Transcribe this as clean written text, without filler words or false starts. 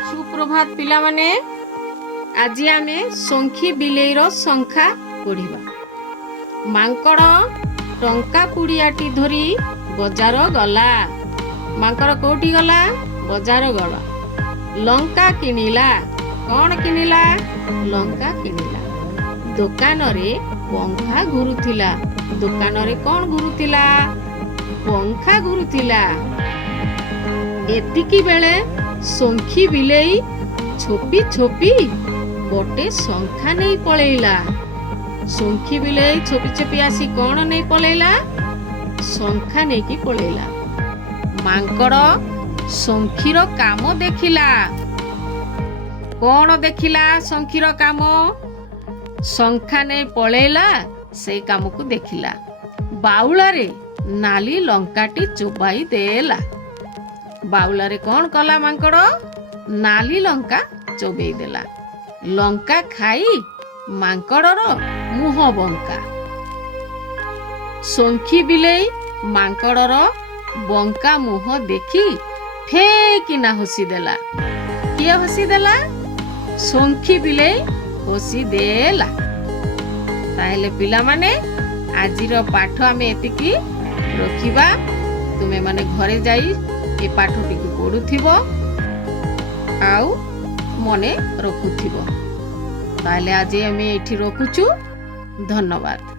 सुप्रभात पिला माने आज आमे संखी बिलेईर संख्या पढ़िबा। मांकड़ टंका पुड़ियाटी धरी बजार गला। मांकड़ कोठी गला? बजार गला। लंका किनिला। कौन किनिला? लंका किनिला। दुकान रे पंखा घुरुथिला। दुकान रे कौन घुरुथिला? पंखा घुरुथिला। एतिकी बेले संखी बिलेई छोपी छोपी गोटे संख्या नहीं पळेइला। संखी बिलेई छोपी छोपी आसी कौन नहीं पळेइला? संख्या नहीं की पळेइला। मांकड़ संखीर काम देखिला। कौन देखिला? संखीर काम। संख्या नहीं पळेइला से काम को देखिला। बाउला रे नाली लंकाटी चोबाई देला। बाउला रे कौन कला मांकड़? नाली लंका चोबेई देला। लंका खाई मांकड़र मुह बंका। संखी बिलेई मांकड़र बंका मुह देखी फेकिना हसी देला। किए हसी देला? संखी बिलेई हसी देला। ताहेले पिला माने आजिर पाठ आमे एतिकी रखिबा। तुमे माने घरे जाई ए पाठटी को पढ़ुथिबो आउ मने रखुथिबो। ताले आज आमे एठी रखुछु। धन्यवाद।